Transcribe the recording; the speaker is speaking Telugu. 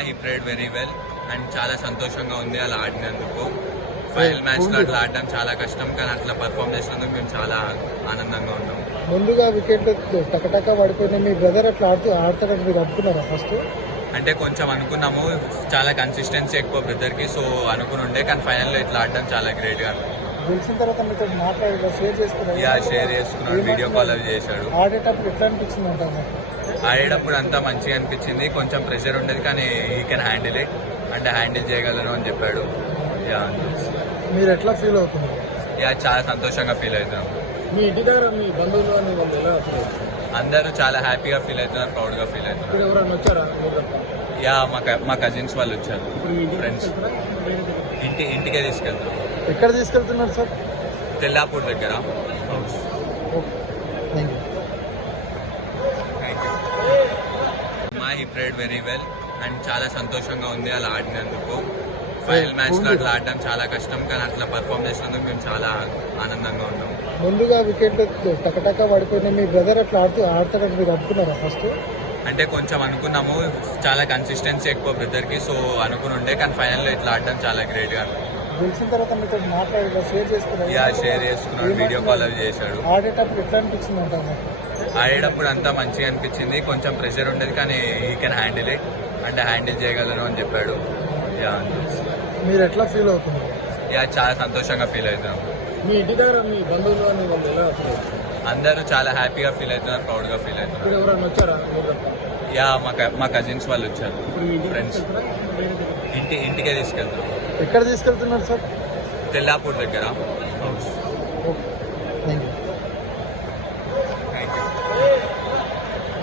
He played very well and చాలా సంతోషంగా ఉంది అలా ఆడినందుకు. ఫైనల్ మ్యాచ్లో అట్లా ఆడడం చాలా కష్టం కానీ అట్లా పర్ఫామ్ చేసినందుకు మేము చాలా ఆనందంగా ఉన్నాం. ముందుగా వికెట్ టకటక పడిపోయిన మీ బ్రదర్ అట్లా ఆడుతూ ఆడతాడని మీరు అనుకున్నారా ఫస్ట్ అంటే కొంచెం అనుకున్నాము చాలా కన్సిస్టెన్సీ ఎక్కువ బ్రదర్కి సో అనుకుని ఉండే కానీ ఫైనల్లో ఇట్లా ఆడడం చాలా గ్రేట్గా గెలిచిన తర్వాత మీతో మాట్లాడి షేర్ చేసుకున్నారు యా షేర్ చేసుకున్నాడు వీడియో కాల్ అవి చేశాడు. ఆడేటప్పుడు ఎట్లా అనిపించింది అంటారు ఆడేటప్పుడు అంతా మంచిగా అనిపించింది కొంచెం ప్రెషర్ ఉండేది కానీ ఈ కెన్ హ్యాండిల్ ఇట్ అంటే హ్యాండిల్ చేయగలను అని చెప్పాడు. యా. మీరు ఎట్లా ఫీల్ అవుతున్నారు? యా చాలా సంతోషంగా ఫీల్ అవుతున్నాం. మీ ఇంటి దగ్గర మీ బంధువులు అని వాళ్ళు ఎలా అందరూ చాలా హ్యాపీగా ఫీల్ అవుతున్నారు ప్రౌడ్గా ఫీల్ అవుతున్నారు. యా మా మా కజిన్స్ వాళ్ళు వచ్చారు ఫ్రెండ్స్ ఇంటి ఇంటికే తీసుకెళ్తాం ఎక్కడ తీసుకెళ్తున్నారు సార్? తెల్లాపూర్ దగ్గర. మా he played very well and చాలా సంతోషంగా ఉంది అలా ఆడినందుకు. ఫైనల్ మ్యాచ్లో అట్లా ఆడడం చాలా కష్టం కానీ అట్లా పర్ఫామ్ చేసినందుకు మేము చాలా ఆనందంగా ఉన్నాం. ముందుగా వికెట్ టకటక పడిపోయిన మీ బ్రదర్ అట్లా ఆడుతూ ఆడతాడని మీరు అనుకున్నారా ఫస్ట్ అంటే కొంచెం అనుకున్నాము చాలా కన్సిస్టెన్సీ ఎక్కువ బ్రదర్కి సో అనుకుని ఉండే కానీ ఫైనల్లో ఇట్లా ఆడడం చాలా గ్రేట్గా గెలిచిన తర్వాత మీతో మాట్లాడి షేర్ చేసుకున్నారు? యా షేర్ చేసుకున్నాడు వీడియో కాల్ అవి చేశాడు. ఆడేటప్పుడు ఎట్లా అనిపించింది అంటారు ఆడేటప్పుడు అంతా మంచిగా అనిపించింది. కొంచెం ప్రెషర్ ఉండేది కానీ ఈ కెన్ హ్యాండిల్ ఇట్ అంటే హ్యాండిల్ చేయగలను అని చెప్పాడు. యా. మీరు ఎట్లా ఫీల్ అవుతున్నారు? యా చాలా సంతోషంగా ఫీల్ అవుతున్నాం. మీ ఇంటి దగ్గర మీ బంధువులు అందరూ చాలా హ్యాపీగా ఫీల్ అవుతున్నారు ప్రౌడ్గా ఫీల్ అవుతున్నారు. ఇక్కడ ఎవరైనా వచ్చారా? యా మా మా కజిన్స్ వాళ్ళు వచ్చారు. ఫ్రెండ్స్ ఇంటి ఇంటికే తీసుకెళ్తాం. ఎక్కడ తీసుకెళ్తున్నారు సార్? తెల్లాపూర్ దగ్గర. Thank you